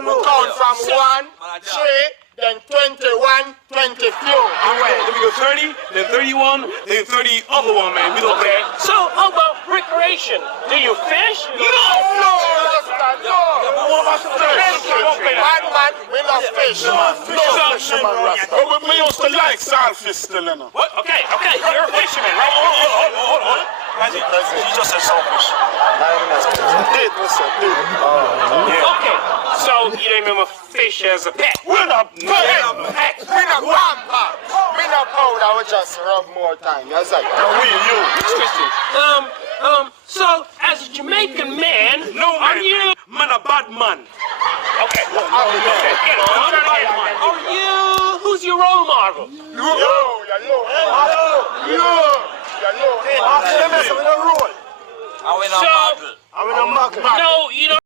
count from 1, 3, then 21, 22. Alright, then we go 30, then 31, then 30 other one, man. We don't Okay. So, how about recreation? Do you fish? No, Rasta, no. What about the Man, we not fish, man. No fisherman, Rasta. We used to like saltfish still, you know. What? Okay. You're a fisherman, right? Hold on. Magic, you just said selfish. Did, listen, did. Okay. So, you don't remember fish as a pet? We're not pet. We're not pamper. We're not powder. We just rub more time. That's like, Interesting. So, as a Jamaican man, No, are man. you... Man, a bad man. Okay. Are you... Who's your role model? Yo. So, no, you don't...